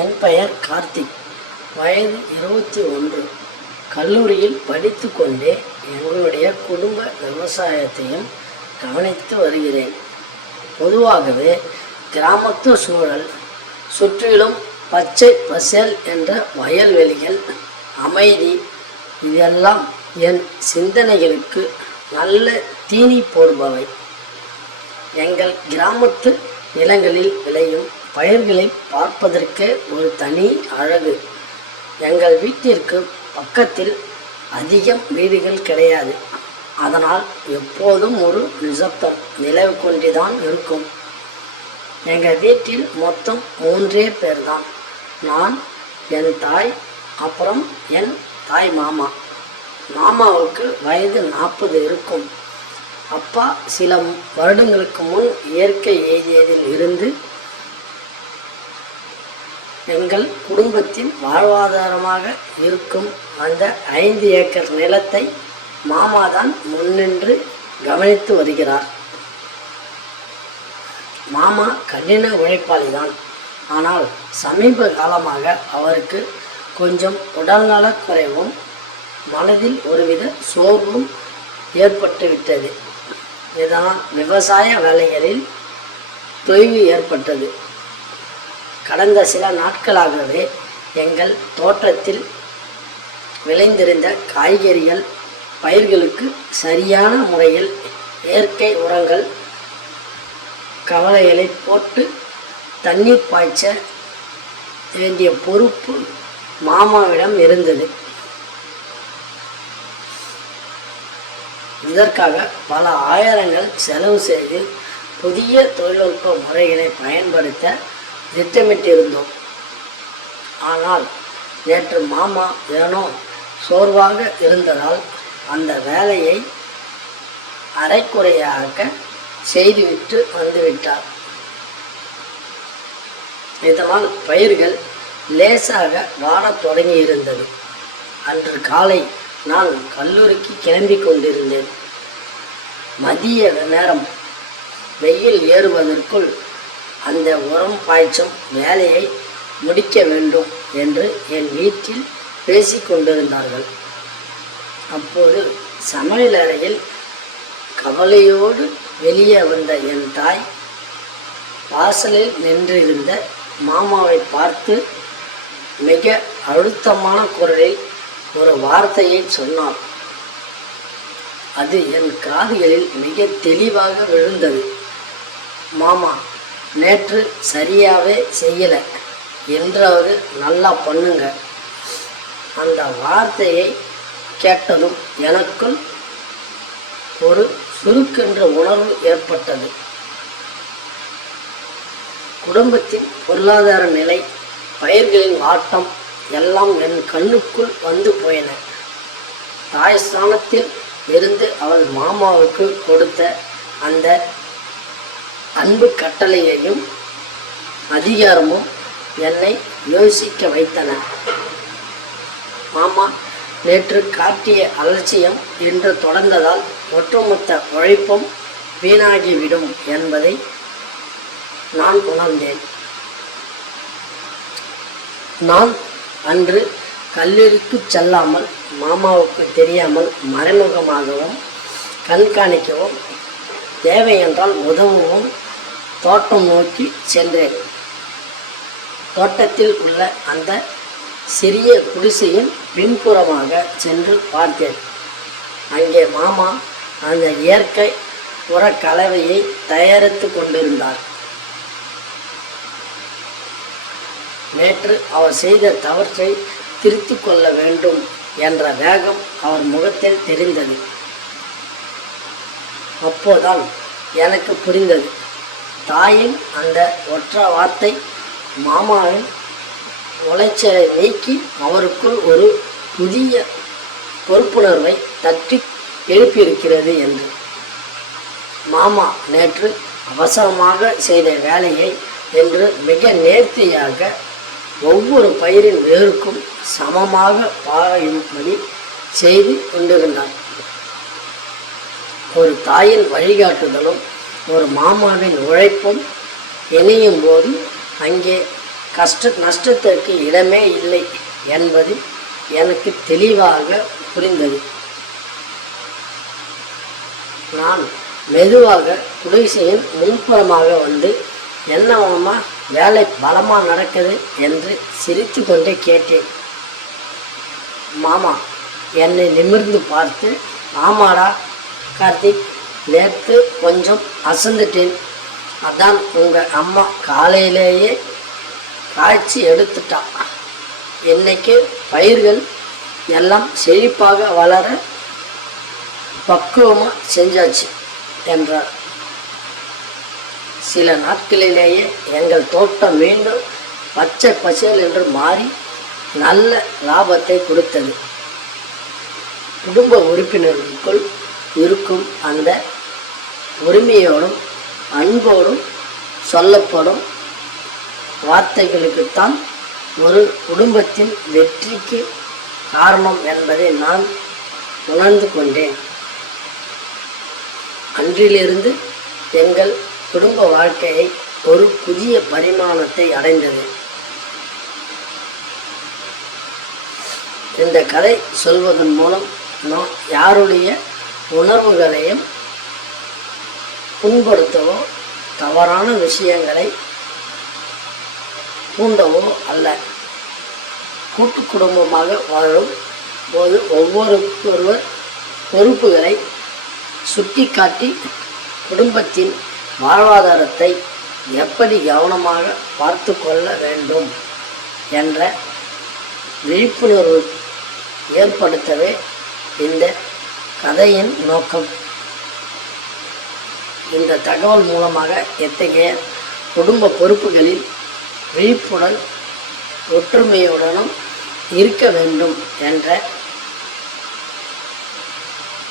என் பெயர் கார்த்திக். வயது 21. கல்லூரியில் படித்து கொண்டே எங்களுடைய குடும்ப விவசாயத்தையும் கவனித்து வருகிறேன். பொதுவாகவே கிராமத்து சூழல், சுற்றிலும் பச்சை பசேல் என்ற வயல்வெளிகள், அமைதி, இதெல்லாம் என் சிந்தனைகளுக்கு நல்ல தீனி போடுபவை. எங்கள் கிராமத்து நிலங்களில் விளையும் பயிர்களை பார்ப்பதற்கு ஒரு தனி அழகு. எங்கள் வீட்டிற்கு பக்கத்தில் அதிகம் வீடுகள் கிடையாது. அதனால் எப்போதும் ஒரு நிசப்தம் நிலவு கொண்டுதான் இருக்கும். எங்கள் வீட்டில் மொத்தம் 3 பேர் தான். நான், என் தாய், அப்புறம் என் தாய் மாமா. மாமாவுக்கு வயது 40 இருக்கும். அப்பா சில வருடங்களுக்கு முன் இயற்கை எய்தியதில் இருந்து எங்கள் குடும்பத்தின் வாழ்வாதாரமாக இருக்கும் அந்த 5 ஏக்கர் நிலத்தை மாமாதான் முன்னின்று கவனித்து வருகிறார். மாமா கடின உழைப்பாளிதான். ஆனால் சமீப காலமாக அவருக்கு கொஞ்சம் உடல்நலக் குறைவும் மனதில் ஒருவித சோர்வும் ஏற்பட்டுவிட்டது. இதனால் விவசாய வேலைகளில் தொய்வு ஏற்பட்டது. கடந்த சில நாட்களாகவே எங்கள் தோட்டத்தில் விளைந்திருந்த காய்கறிகள், பயிர்களுக்கு சரியான முறையில் இயற்கை உரங்கள், கவலைகளை போட்டு தண்ணீர் பாய்ச்ச வேண்டிய பொறுப்பு மாமாவிடம் இருந்தது. இதற்காக பல ஆயிரங்கள் செலவு செய்து புதிய தொழில்நுட்ப முறைகளை பயன்படுத்த திட்டமிட்டிருந்தோம். ஆனால் நேற்று மாமா ஏனோ சோர்வாக இருந்ததால் அந்த வேலையை அரைக்குறையாக செய்துவிட்டு வந்துவிட்டார். இதனால் பயிர்கள் லேசாக வாடத் தொடங்கி இருந்தது. அன்று காலை நான் கல்லூரிக்கு கிளம்பி கொண்டிருந்தேன். மதிய நேரம் வெயில் ஏறுவதற்குள் அந்த உரம் பாய்ச்சும் வேலையை முடிக்க வேண்டும் என்று என் வீட்டில் பேசிக்கொண்டிருந்தார்கள். அப்போது சமையலறையில் கவலையோடு வெளியே வந்த என் தாய் வாசலில் நின்றிருந்த மாமாவை பார்த்து மிக அழுத்தமான குரலில் ஒரு வார்த்தையை சொன்னார். அது என் காதுகளில் மிக தெளிவாக விழுந்தது. மாமா, நேற்று சரியாகவே செய்யலை, என்றாவது நல்லா பண்ணுங்க. அந்த வார்த்தையை கேட்டதும் எனக்குள் ஒரு சுருக்கென்ற உணர்வு ஏற்பட்டது. குடும்பத்தின் பொருளாதார நிலை, பயிர்களின் வாட்டம் எல்லாம் என் கண்ணுக்குள் வந்து போயின. தாய் ஸ்தானத்தில் இருந்து அவள் மாமாவுக்கு கொடுத்த அந்த அன்பு கட்டளையையும் அதிகாரமும் என்னை யோசிக்க வைத்தன. மாமா நேற்று காட்டிய அலட்சியம் இன்று தொடர்ந்ததால் ஒட்டுமொத்த உழைப்பும் வீணாகிவிடும் என்பதை நான் உணர்ந்தேன். நான் அன்று கல்லூரிக்கு செல்லாமல், மாமாவுக்கு தெரியாமல் மறைமுகமாகவும் கண்காணிக்கவும், தேவை என்றால் உதவவும் தோட்டம் நோக்கி சென்றேன். தோட்டத்தில் உள்ள அந்த சிறிய குடிசையின் பின்புறமாக சென்று பார்த்தேன். அங்கே மாமா அந்த இயற்கை உர கலவையை தயாரித்து கொண்டிருந்தார். நேற்று அவர் செய்த தவற்றை திருத்தி கொள்ள வேண்டும் என்ற வேகம் அவர் முகத்தில் தெரிந்தது. அப்போதான் எனக்கு புரிந்தது, தாயின் அந்த ஒற்றை வார்த்தை மாமாவின் உளைச்சலை நீக்கி அவருக்குள் ஒரு புதிய பொறுப்புணர்வை தட்டி எழுப்பியிருக்கிறது என்று. மாமா நேற்று அவசரமாக செய்த வேலையை என்று மிக நேர்த்தியாக ஒவ்வொரு பயிரின் வேருக்கும் சமமாக பாயும்படி செய்து கொண்டிருந்தார். ஒரு தாயின் வழிகாட்டுதலும் ஒரு மாமாவின் உழைப்பும் இணையும் போது அங்கே நஷ்டத்திற்கு இடமே இல்லை என்பது எனக்கு தெளிவாக புரிந்தது. நான் மெதுவாக குடிசையின் முன்புறமாக வந்து, என்னவாமா வேலை பலமாக நடக்குது என்று சிரித்து கொண்டே கேட்டேன். மாமா என்னை நிமிர்ந்து பார்த்து, ஆமாடா கார்த்திக், நேற்று கொஞ்சம் அசந்துட்டேன். அதான் உங்கள் அம்மா காலையிலேயே காய்ச்சி எடுத்துட்டா. இன்னைக்கு பயிர்கள் எல்லாம் செழிப்பாக வளர பக்குவமாக செஞ்சாச்சு என்றார். சில நாட்களிலேயே எங்கள் தோட்டம் மீண்டும் பச்சை பசேல் என்று மாறி நல்ல லாபத்தை கொடுத்தது. குடும்ப உறுப்பினர்களுக்குள் இருக்கும் அந்த உரிமையோடும் அன்போடும் சொல்லப்படும் வார்த்தைகளுக்குத்தான் ஒரு குடும்பத்தின் வெற்றிக்கு காரணம் என்பதை நான் உணர்ந்து கொண்டேன். அன்றிலிருந்து எங்கள் குடும்ப வாழ்க்கையை ஒரு புதிய பரிமாணத்தை அடைந்தது. இந்த கதை சொல்வதன் மூலம் நான் யாருடைய உணர்வுகளையும் புண்படுத்தவோ தவறான விஷயங்களை தூண்டவோ அல்ல. கூட்டு குடும்பமாக வாழும் போது ஒவ்வொருவர் பொறுப்புகளை சுட்டி காட்டி குடும்பத்தின் வாழ்வாதாரத்தை எப்படி கவனமாக பார்த்து கொள்ள வேண்டும் என்ற விழிப்புணர்வு ஏற்படுத்தவே இந்த கதையின் நோக்கம். இந்த தகவல் மூலமாக எத்தகைய குடும்ப பொறுப்புகளில் விழிப்புடன் ஒற்றுமையுடனும் இருக்க வேண்டும் என்ற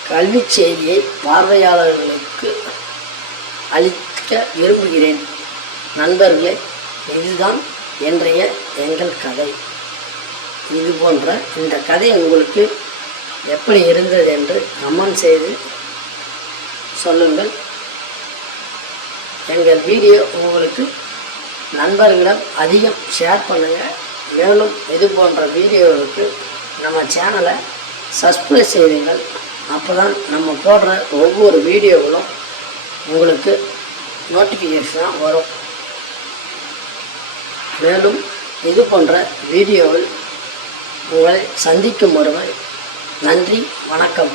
கல்வி செய்தியை பார்வையாளர்களுக்கு அளிக்க விரும்புகிறேன். நண்பர்களே, இதுதான் இன்றைய எங்கள் கதை. இது போன்ற இந்த கதை உங்களுக்கு எப்படி இருந்தது என்று கமெண்ட் செய்து சொல்லுங்கள். எங்கள் வீடியோ உங்களுக்கு நண்பர்களிடம் அதிகம் ஷேர் பண்ணுங்கள். மேலும் இது போன்ற வீடியோவுக்கு நம்ம சேனலை சப்ஸ்கிரைப் செய்யுங்கள். அப்போ தான் நம்ம போடுற ஒவ்வொரு வீடியோகளும் உங்களுக்கு நோட்டிஃபிகேஷனாக வரும். மேலும் இது போன்ற வீடியோவில் உங்களை சந்திக்கும் ஒருவர். நன்றி, வணக்கம்.